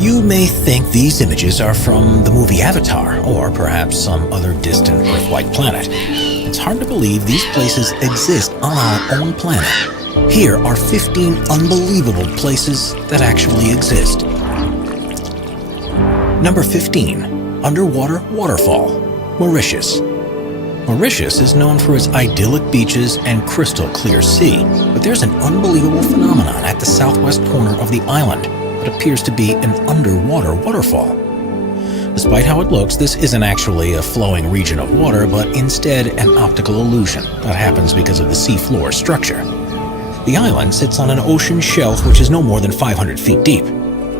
You may think these images are from the movie Avatar, or perhaps some other distant Earth-like planet. It's hard to believe these places exist on our own planet. Here are 15 unbelievable places that actually exist. Number 15. Underwater Waterfall, Mauritius. Mauritius is known for its idyllic beaches and crystal clear sea, but there's an unbelievable phenomenon at the southwest corner of the island that appears to be an underwater waterfall. Despite how it looks, this isn't actually a flowing region of water, but instead an optical illusion that happens because of the seafloor structure. The island sits on an ocean shelf which is no more than 500 feet deep.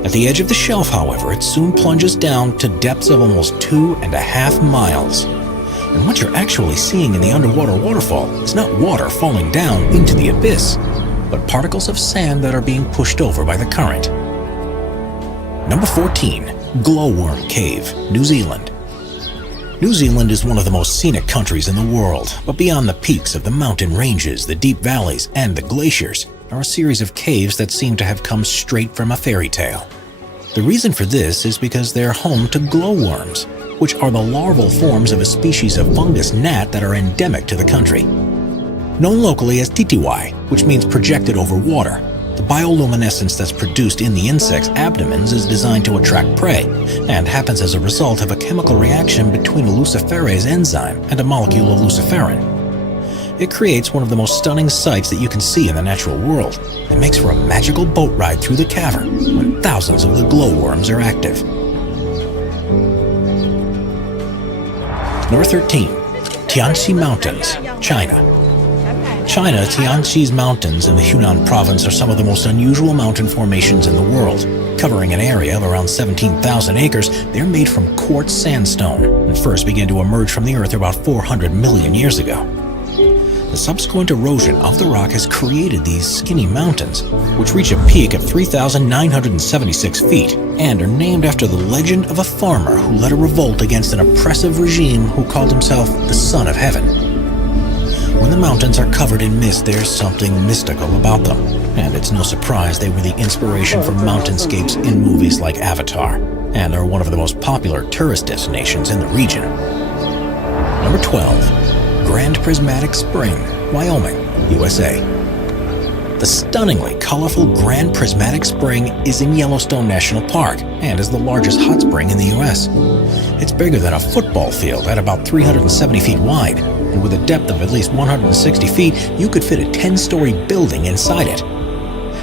At the edge of the shelf, however, it soon plunges down to depths of almost 2.5 miles. And what you're actually seeing in the underwater waterfall is not water falling down into the abyss, but particles of sand that are being pushed over by the current. Number 14. Glowworm Cave, New Zealand. New Zealand is one of the most scenic countries in the world, but beyond the peaks of the mountain ranges, the deep valleys, and the glaciers are a series of caves that seem to have come straight from a fairy tale. The reason for this is because they're home to glowworms, which are the larval forms of a species of fungus gnat that are endemic to the country. Known locally as titiwai, which means projected over water, the bioluminescence that's produced in the insect's abdomens is designed to attract prey, and happens as a result of a chemical reaction between a luciferase enzyme and a molecule of luciferin. It creates one of the most stunning sights that you can see in the natural world, and makes for a magical boat ride through the cavern when thousands of the glowworms are active. Number 13. Tianxi Mountains, China. China, Tianxi's mountains in the Hunan province are some of the most unusual mountain formations in the world. Covering an area of around 17,000 acres, they're made from quartz sandstone and first began to emerge from the earth about 400 million years ago. The subsequent erosion of the rock has created these skinny mountains, which reach a peak of 3,976 feet and are named after the legend of a farmer who led a revolt against an oppressive regime who called himself the Son of Heaven. When the mountains are covered in mist, there's something mystical about them, and it's no surprise they were the inspiration for mountainscapes in movies like Avatar, and are one of the most popular tourist destinations in the region. Number 12. Grand Prismatic Spring, Wyoming, USA. The stunningly colorful Grand Prismatic Spring is in Yellowstone National Park and is the largest hot spring in the US. It's bigger than a football field at about 370 feet wide, and with a depth of at least 160 feet, you could fit a 10-story building inside it.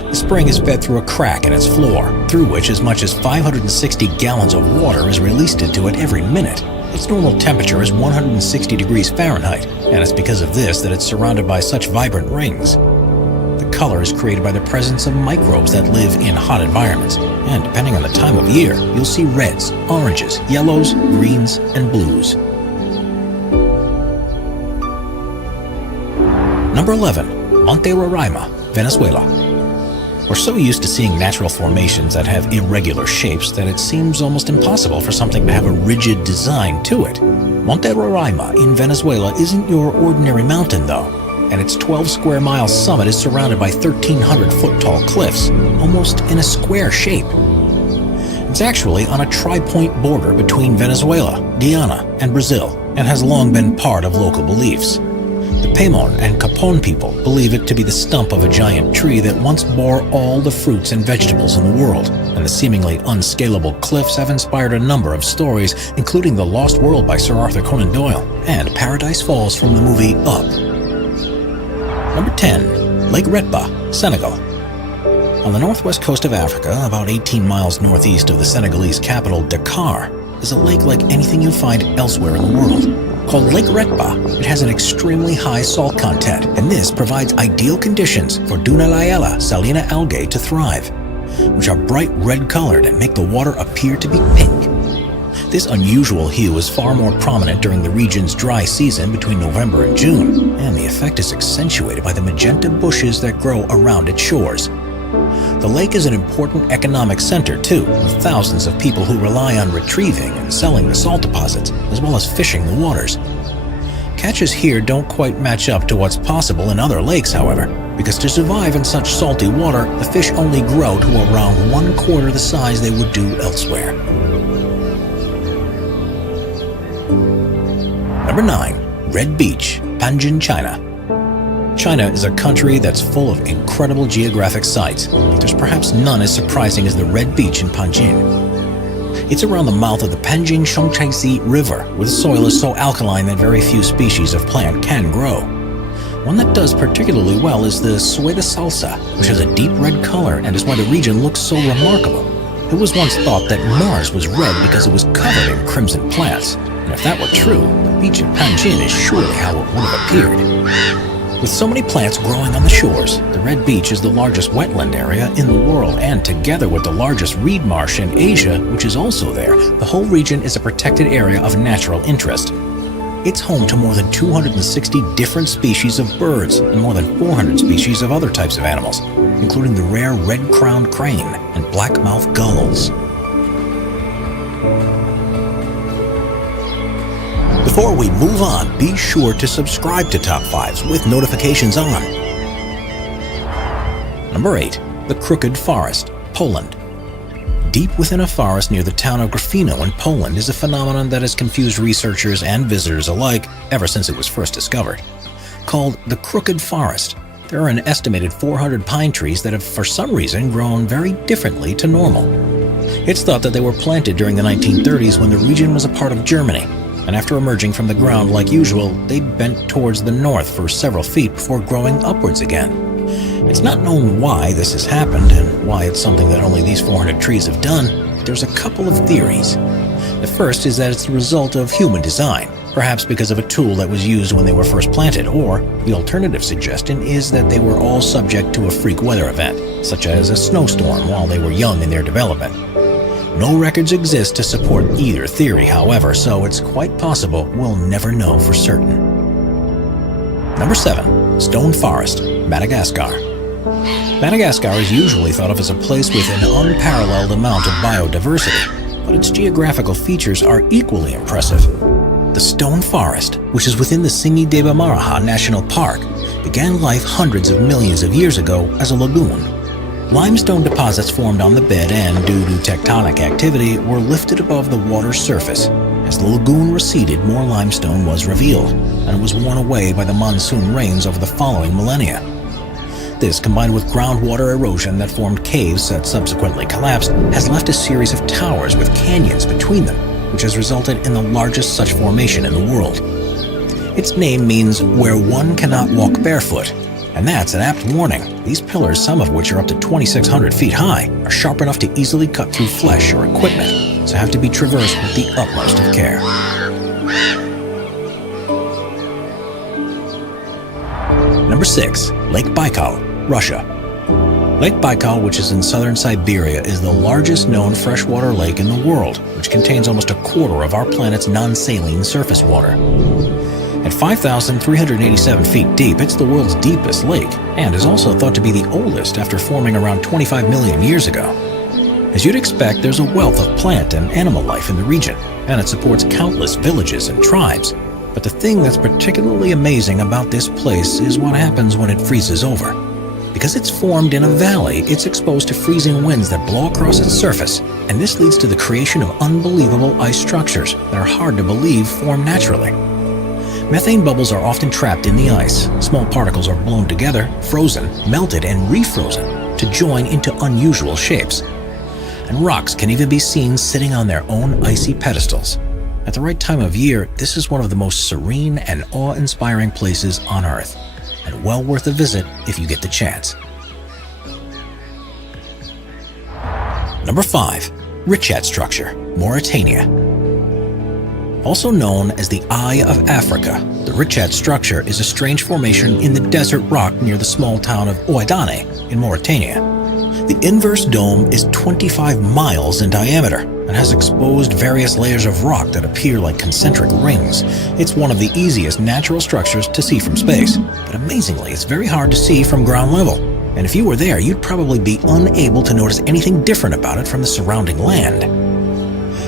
The spring is fed through a crack in its floor, through which as much as 560 gallons of water is released into it every minute. Its normal temperature is 160 degrees Fahrenheit, and it's because of this that it's surrounded by such vibrant rings. The color is created by the presence of microbes that live in hot environments, and depending on the time of year, you'll see reds, oranges, yellows, greens, and blues. Number 11. Monte Roraima, Venezuela. We're so used to seeing natural formations that have irregular shapes that it seems almost impossible for something to have a rigid design to it. Monte Roraima in Venezuela isn't your ordinary mountain though, and its 12-square-mile summit is surrounded by 1,300-foot-tall cliffs, almost in a square shape. It's actually on a tri-point border between Venezuela, Guyana, and Brazil, and has long been part of local beliefs. The Paimon and Capon people believe it to be the stump of a giant tree that once bore all the fruits and vegetables in the world, and the seemingly unscalable cliffs have inspired a number of stories, including The Lost World by Sir Arthur Conan Doyle, and Paradise Falls from the movie Up. Number 10. Lake Retba, Senegal. On the northwest coast of Africa, about 18 miles northeast of the Senegalese capital, Dakar, is a lake like anything you'd find elsewhere in the world. Called Lake Retba, it has an extremely high salt content, and this provides ideal conditions for Dunaliella salina algae to thrive, which are bright red-colored and make the water appear to be pink. This unusual hue is far more prominent during the region's dry season between November and June, and the effect is accentuated by the magenta bushes that grow around its shores. The lake is an important economic center, too, with thousands of people who rely on retrieving and selling the salt deposits, as well as fishing the waters. Catches here don't quite match up to what's possible in other lakes, however. because to survive in such salty water, the fish only grow to around 1/4 the size they would do elsewhere. Number 9. Red Beach, Panjin, China. China is a country that's full of incredible geographic sites, but there's perhaps none as surprising as the Red Beach in Panjin. It's around the mouth of the Panjin Shongchaisi River, where the soil is so alkaline that very few species of plant can grow. One that does particularly well is the Sueda salsa, which has a deep red color and is why the region looks so remarkable. It was once thought that Mars was red because it was covered in crimson plants, and if that were true, the beach at Panjin is surely how it would have appeared. With so many plants growing on the shores, the Red Beach is the largest wetland area in the world, and together with the largest reed marsh in Asia, which is also there, the whole region is a protected area of natural interest. It's home to more than 260 different species of birds and more than 400 species of other types of animals, including the rare red-crowned crane and blackmouth gulls. Before we move on, be sure to subscribe to Top 5s with notifications on. Number 8. The Crooked Forest, Poland. Deep within a forest near the town of Gryfino in Poland is a phenomenon that has confused researchers and visitors alike ever since it was first discovered. Called the Crooked Forest, there are an estimated 400 pine trees that have for some reason grown very differently to normal. It's thought that they were planted during the 1930s when the region was a part of Germany, and after emerging from the ground like usual, they bent towards the north for several feet before growing upwards again. It's not known why this has happened and why it's something that only these 400 trees have done, but there's a couple of theories. The first is that it's the result of human design, perhaps because of a tool that was used when they were first planted, or the alternative suggestion is that they were all subject to a freak weather event, such as a snowstorm while they were young in their development. No records exist to support either theory, however, so it's quite possible we'll never know for certain. Number 7. Stone Forest, Madagascar. Madagascar is usually thought of as a place with an unparalleled amount of biodiversity, but its geographical features are equally impressive. The Stone Forest, which is within the Tsingy-de-Bemaraha National Park, began life hundreds of millions of years ago as a lagoon. Limestone deposits formed on the bed and, due to tectonic activity, were lifted above the water's surface. As the lagoon receded, more limestone was revealed, and it was worn away by the monsoon rains over the following millennia. This, combined with groundwater erosion that formed caves that subsequently collapsed, has left a series of towers with canyons between them, which has resulted in the largest such formation in the world. Its name means where one cannot walk barefoot, and that's an apt warning. These pillars, some of which are up to 2,600 feet high, are sharp enough to easily cut through flesh or equipment, so have to be traversed with the utmost of care. Number 6. Lake Baikal, Russia. Lake Baikal, which is in southern Siberia, is the largest known freshwater lake in the world, which contains almost a quarter of our planet's non-saline surface water. At 5,387 feet deep, it's the world's deepest lake, and is also thought to be the oldest after forming around 25 million years ago. As you'd expect, there's a wealth of plant and animal life in the region, and it supports countless villages and tribes. But the thing that's particularly amazing about this place is what happens when it freezes over. Because it's formed in a valley, it's exposed to freezing winds that blow across its surface, and this leads to the creation of unbelievable ice structures that are hard to believe form naturally. Methane bubbles are often trapped in the ice. Small particles are blown together, frozen, melted, and refrozen to join into unusual shapes. And rocks can even be seen sitting on their own icy pedestals. At the right time of year, this is one of the most serene and awe-inspiring places on Earth, and well worth a visit if you get the chance. Number 5. Richat Structure, Mauritania. Also known as the Eye of Africa, the Richat Structure is a strange formation in the desert rock near the small town of Ouaddané in Mauritania. The inverse dome is 25 miles in diameter and has exposed various layers of rock that appear like concentric rings. It's one of the easiest natural structures to see from space, but amazingly, it's very hard to see from ground level. And if you were there, you'd probably be unable to notice anything different about it from the surrounding land.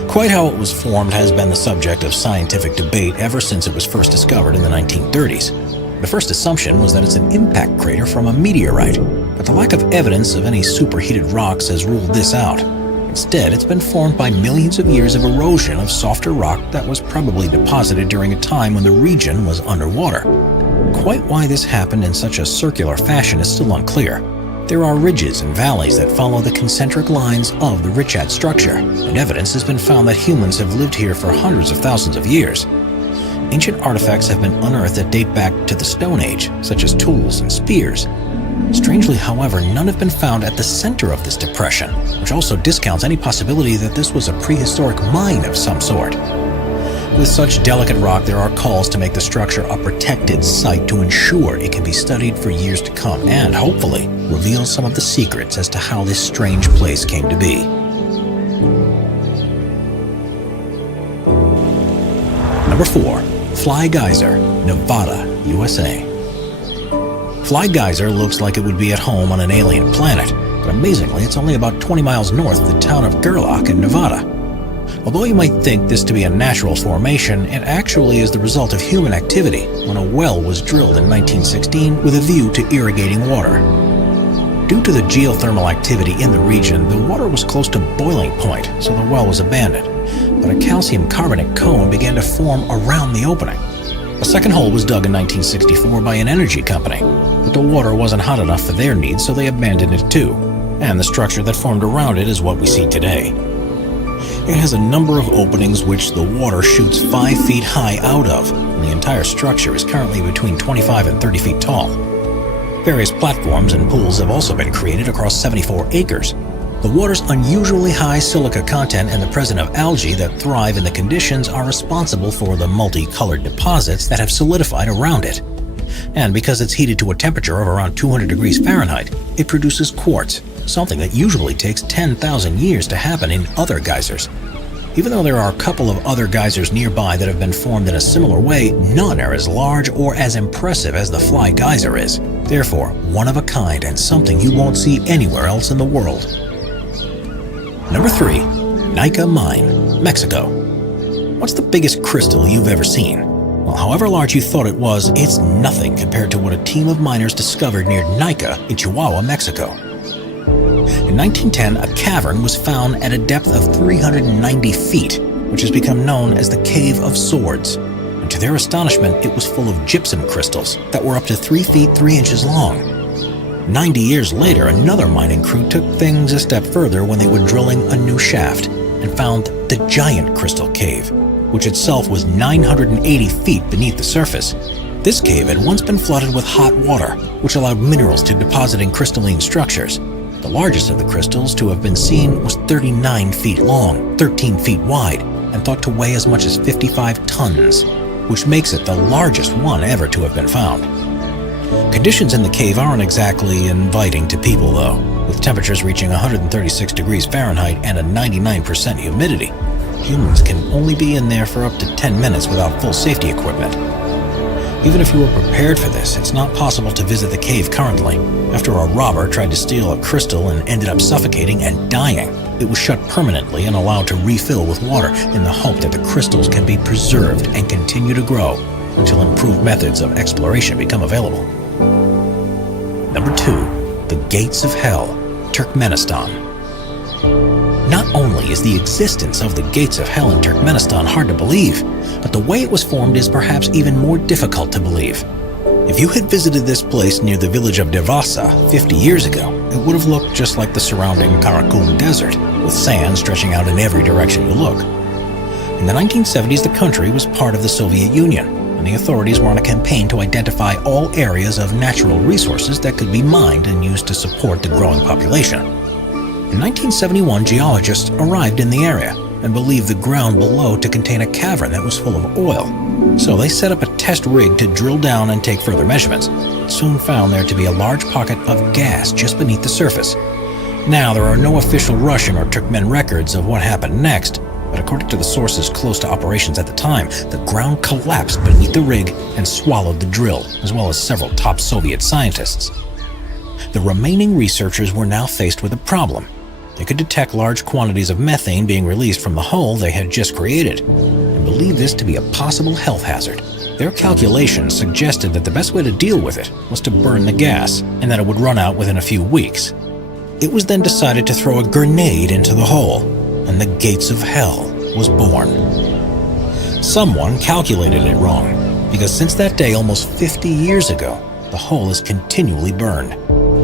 Quite how it was formed has been the subject of scientific debate ever since it was first discovered in the 1930s. The first assumption was that it's an impact crater from a meteorite, but the lack of evidence of any superheated rocks has ruled this out. Instead, it's been formed by millions of years of erosion of softer rock that was probably deposited during a time when the region was underwater. Quite why this happened in such a circular fashion is still unclear. There are ridges and valleys that follow the concentric lines of the Richat structure, and evidence has been found that humans have lived here for hundreds of thousands of years. Ancient artifacts have been unearthed that date back to the Stone Age, such as tools and spears. Strangely, however, none have been found at the center of this depression, which also discounts any possibility that this was a prehistoric mine of some sort. With such delicate rock, there are calls to make the structure a protected site to ensure it can be studied for years to come and, hopefully, reveal some of the secrets as to how this strange place came to be. Number 4. Fly Geyser, Nevada, USA. Fly Geyser looks like it would be at home on an alien planet, but amazingly, it's only about 20 miles north of the town of Gerlach in Nevada. Although you might think this to be a natural formation, it actually is the result of human activity when a well was drilled in 1916 with a view to irrigating water. Due to the geothermal activity in the region, the water was close to boiling point, so the well was abandoned. But a calcium carbonate cone began to form around the opening. A second hole was dug in 1964 by an energy company, but the water wasn't hot enough for their needs, so they abandoned it too. And the structure that formed around it is what we see today. It has a number of openings which the water shoots 5 feet high out of, and the entire structure is currently between 25 and 30 feet tall. Various platforms and pools have also been created across 74 acres. The water's unusually high silica content and the presence of algae that thrive in the conditions are responsible for the multicolored deposits that have solidified around it. And because it's heated to a temperature of around 200 degrees Fahrenheit, it produces quartz, something that usually takes 10,000 years to happen in other geysers. Even though there are a couple of other geysers nearby that have been formed in a similar way, none are as large or as impressive as the Fly Geyser is. Therefore, one of a kind and something you won't see anywhere else in the world. Number 3. Nika Mine, Mexico. What's the biggest crystal you've ever seen? Well, however large you thought it was, it's nothing compared to what a team of miners discovered near Nika in Chihuahua, Mexico. In 1910, a cavern was found at a depth of 390 feet, which has become known as the Cave of Swords. And to their astonishment, it was full of gypsum crystals that were up to 3 feet 3 inches long. 90 years later, another mining crew took things a step further when they were drilling a new shaft and found the Giant Crystal Cave, which itself was 980 feet beneath the surface. This cave had once been flooded with hot water, which allowed minerals to deposit in crystalline structures. The largest of the crystals to have been seen was 39 feet long, 13 feet wide, and thought to weigh as much as 55 tons, which makes it the largest one ever to have been found. Conditions in the cave aren't exactly inviting to people though, with temperatures reaching 136 degrees Fahrenheit and a 99% humidity. Humans can only be in there for up to 10 minutes without full safety equipment. Even if you were prepared for this, it's not possible to visit the cave currently. After a robber tried to steal a crystal and ended up suffocating and dying, it was shut permanently and allowed to refill with water in the hope that the crystals can be preserved and continue to grow until improved methods of exploration become available. Number 2. The Gates of Hell, Turkmenistan. Not only is the existence of the Gates of Hell in Turkmenistan hard to believe, but the way it was formed is perhaps even more difficult to believe. If you had visited this place near the village of Devasa 50 years ago, it would have looked just like the surrounding Karakum Desert, with sand stretching out in every direction you look. In the 1970s, the country was part of the Soviet Union, and the authorities were on a campaign to identify all areas of natural resources that could be mined and used to support the growing population. In 1971, geologists arrived in the area and believed the ground below to contain a cavern that was full of oil. So they set up a test rig to drill down and take further measurements, but soon found there to be a large pocket of gas just beneath the surface. Now, there are no official Russian or Turkmen records of what happened next, but according to the sources close to operations at the time, the ground collapsed beneath the rig and swallowed the drill, as well as several top Soviet scientists. The remaining researchers were now faced with a problem. They could detect large quantities of methane being released from the hole they had just created, and believed this to be a possible health hazard. Their calculations suggested that the best way to deal with it was to burn the gas, and that it would run out within a few weeks. It was then decided to throw a grenade into the hole, and the gates of hell was born. Someone calculated it wrong, because since that day almost 50 years ago, the hole is continually burned.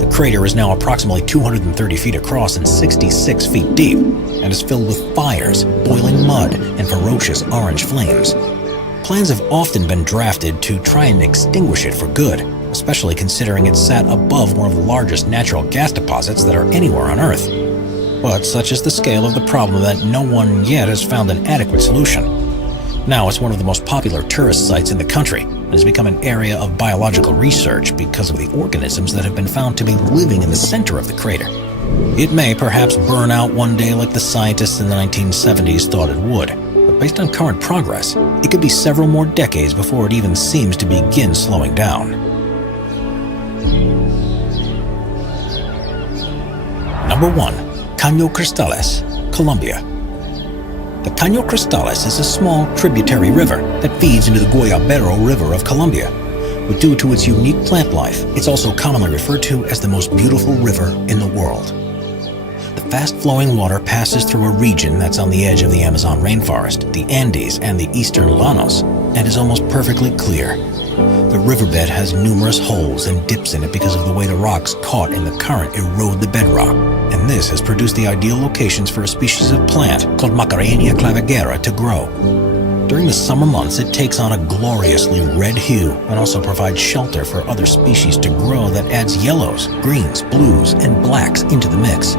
The crater is now approximately 230 feet across and 66 feet deep, and is filled with fires, boiling mud, and ferocious orange flames. Plans have often been drafted to try and extinguish it for good, especially considering it sat above one of the largest natural gas deposits that are anywhere on Earth. But such is the scale of the problem that no one yet has found an adequate solution. Now it's one of the most popular tourist sites in the country, and has become an area of biological research because of the organisms that have been found to be living in the center of the crater. It may perhaps burn out one day like the scientists in the 1970s thought it would, but based on current progress, it could be several more decades before it even seems to begin slowing down. Number 1. Caño Cristales, Colombia. The Caño Cristales is a small tributary river that feeds into the Guayabero River of Colombia. But due to its unique plant life, it's also commonly referred to as the most beautiful river in the world. The fast-flowing water passes through a region that's on the edge of the Amazon rainforest, the Andes, and the eastern Llanos, and is almost perfectly clear. The riverbed has numerous holes and dips in it because of the way the rocks caught in the current erode the bedrock, and this has produced the ideal locations for a species of plant called Macarenia clavigera to grow. During the summer months, it takes on a gloriously red hue and also provides shelter for other species to grow that adds yellows, greens, blues, and blacks into the mix.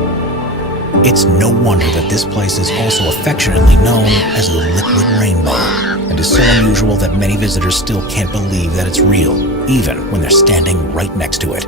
It's no wonder that this place is also affectionately known as the Liquid Rainbow, and is so unusual that many visitors still can't believe that it's real, even when they're standing right next to it.